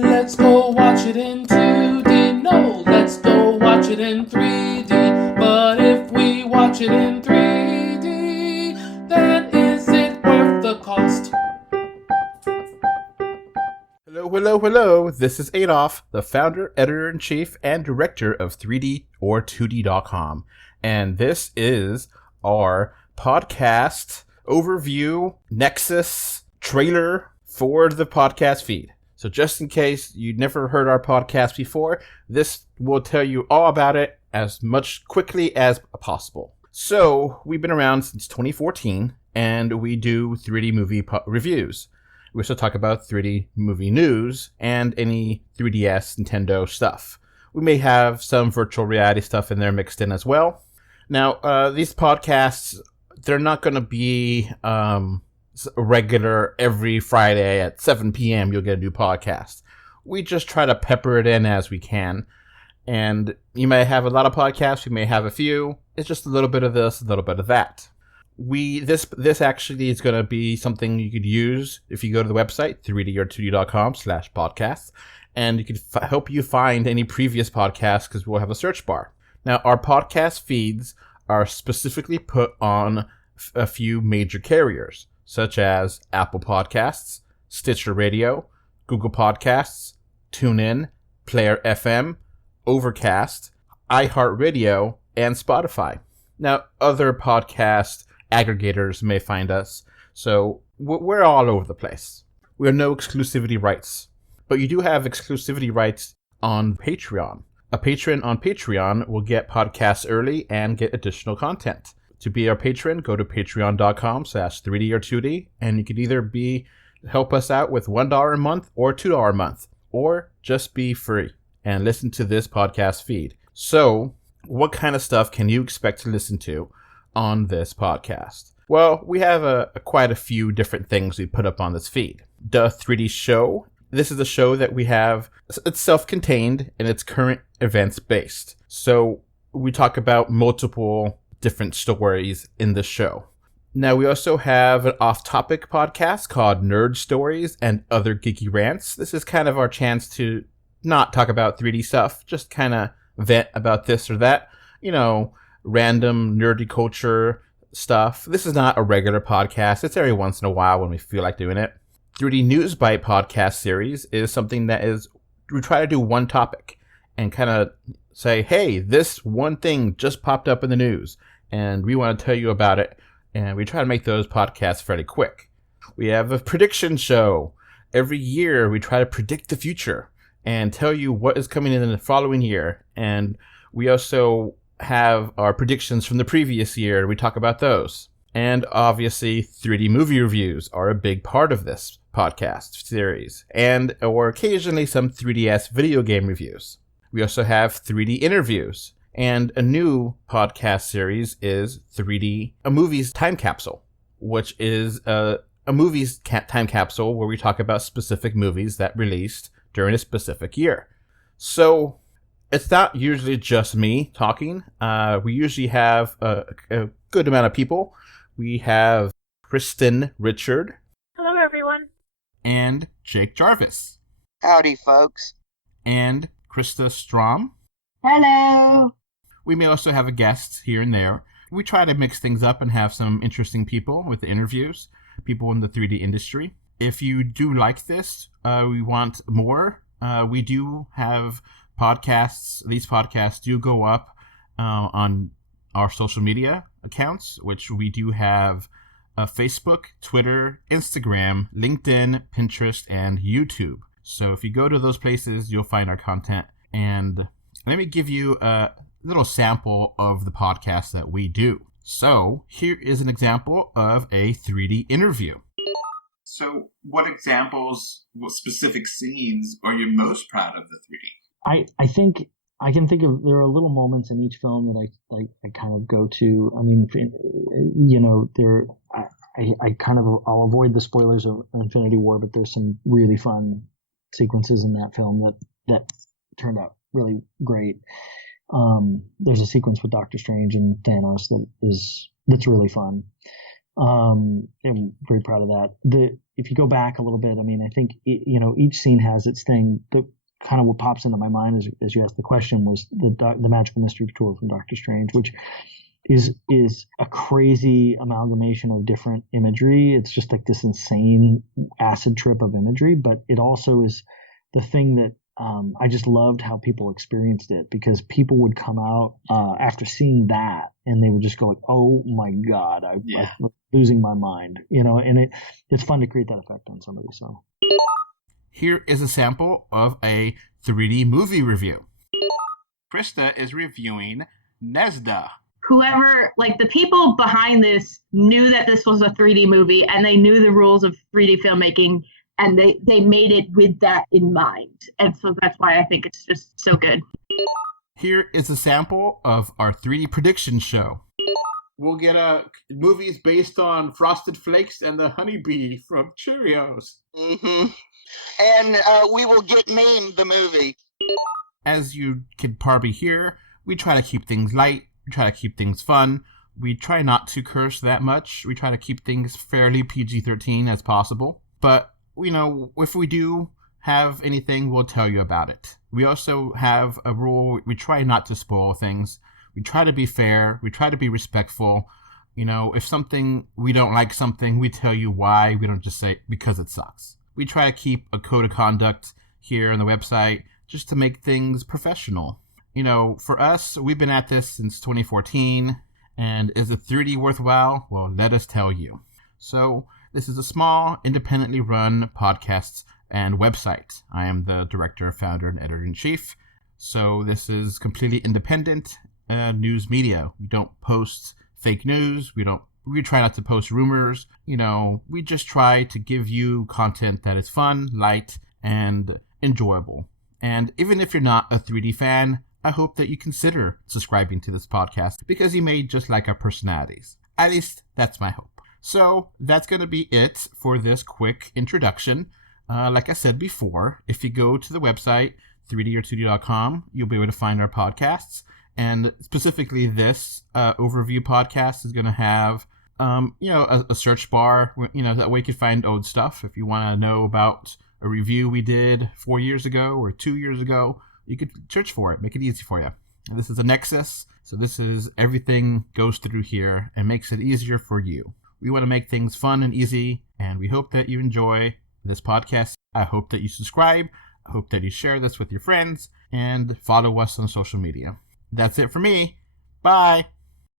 Let's go watch it in 2D. No, let's go watch it in 3D. But if we watch it in 3D, then is it worth the cost? Hello. This is Adolf, the founder, editor-in-chief, and director of 3D or 2D.com. And this is our podcast overview Nexus trailer for the podcast feed. So just in case you'd never heard our podcast before, this will tell you all about it as much quickly as possible. So we've been around since 2014, and we do 3D movie reviews. We also talk about 3D movie news and any 3DS, Nintendo stuff. We may have some virtual reality stuff in there mixed in as well. Now, these podcasts, they're not going to be regular every Friday at 7 p.m. you'll get a new podcast. We just try to pepper it in as we can. And you may have a lot of podcasts, you may have a few. It's just a little bit of this, a little bit of that. This actually is going to be something you could use if you go to the website, 3dor2d.com/podcasts, and you could help you find any previous podcasts because we'll have a search bar. Now, our podcast feeds are specifically put on a few major carriers, such as Apple Podcasts, Stitcher Radio, Google Podcasts, TuneIn, PlayerFM, Overcast, iHeart Radio, and Spotify. Now, other podcast aggregators may find us, so we're all over the place. We have no exclusivity rights, but you do have exclusivity rights on Patreon. A patron on Patreon will get podcasts early and get additional content. To be our patron, go to patreon.com/3dor2d, and you could either help us out with $1 a month or $2 a month, or just be free and listen to this podcast feed. So, what kind of stuff can you expect to listen to on this podcast? Well, we have quite a few different things we put up on this feed. The 3D Show. This is a show that we have. It's self-contained and it's current events based. So we talk about multiple different stories in the show. Now we also have an off-topic podcast called Nerd Stories and Other Geeky Rants. This is kind of our chance to not talk about 3D stuff, just kind of vent about this or that, random nerdy culture stuff. This is not a regular podcast. It's every once in a while when we feel like doing it. 3D News Bite podcast series is something that we try to do one topic and kind of say, hey, this one thing just popped up in the news and we want to tell you about it. And we try to make those podcasts fairly quick. We have a prediction show. Every year we try to predict the future and tell you what is coming in the following year. And we also have our predictions from the previous year. We talk about those. And obviously 3D movie reviews are a big part of this podcast series, or occasionally some 3DS video game reviews. We also have 3D interviews, and a new podcast series is a Movies Time Capsule, which is a movie's time capsule where we talk about specific movies that released during a specific year. So it's not usually just me talking. We usually have a good amount of people. We have Kristen Richard. Hello, everyone. And Jake Jarvis. Howdy, folks. And Krista Strom. Hello. We may also have a guest here and there. We try to mix things up and have some interesting people with the interviews, people in the 3D industry. If you do like this, we want more. We do have podcasts. These podcasts do go up on our social media accounts, which we do have Facebook, Twitter, Instagram, LinkedIn, Pinterest, and YouTube. So if you go to those places, you'll find our content. And let me give you a little sample of the podcast that we do. So here is an example of a 3D interview. So what specific scenes are you most proud of the 3D? I think I can think of, there are little moments in each film that I kind of go to. I mean, I'll avoid the spoilers of Infinity War, but there's some really fun sequences in that film that turned out really great. There's a sequence with Doctor Strange and Thanos that's really fun. I'm very proud of that. If you go back a little bit, I mean, I think each scene has its thing. The kind of what pops into my mind as you asked the question was the Magical Mystery Tour from Doctor Strange, which is a crazy amalgamation of different imagery. It's just like this insane acid trip of imagery, but it also is the thing that I just loved how people experienced it, because people would come out after seeing that and they would just go like, "Oh my God, I'm losing my mind," and it's fun to create that effect on somebody. So here is a sample of a 3D movie review. Krista is reviewing Nesda. Whoever, the people behind this knew that this was a 3D movie, and they knew the rules of 3D filmmaking, and they made it with that in mind. And so that's why I think it's just so good. Here is a sample of our 3D prediction show. We'll get movies based on Frosted Flakes and the Honeybee from Cheerios. Mm-hmm. And we will get Meme the movie. As you can probably hear, we try to keep things light. We try to keep things fun. We try not to curse that much. We try to keep things fairly PG-13 as possible. But, if we do have anything, we'll tell you about it. We also have a rule. We try not to spoil things. We try to be fair. We try to be respectful. If we don't like something, we tell you why. We don't just say because it sucks. We try to keep a code of conduct here on the website just to make things professional. For us, we've been at this since 2014, and is the 3D worthwhile? Well, let us tell you. So, this is a small, independently run podcast and website. I am the director, founder, and editor-in-chief. So, this is completely independent news media. We don't post fake news. We try not to post rumors. We just try to give you content that is fun, light, and enjoyable. And even if you're not a 3D fan, I hope that you consider subscribing to this podcast, because you may just like our personalities. At least, that's my hope. So, that's going to be it for this quick introduction. Like I said before, if you go to the website, 3dor2d.com, you'll be able to find our podcasts. And specifically this overview podcast is going to have, a search bar, that way you can find old stuff. If you want to know about a review we did 4 years ago or 2 years ago, you could search for it, make it easy for you. And this is a Nexus, so this is everything goes through here and makes it easier for you. We want to make things fun and easy, and we hope that you enjoy this podcast. I hope that you subscribe. I hope that you share this with your friends and follow us on social media. That's it for me. Bye.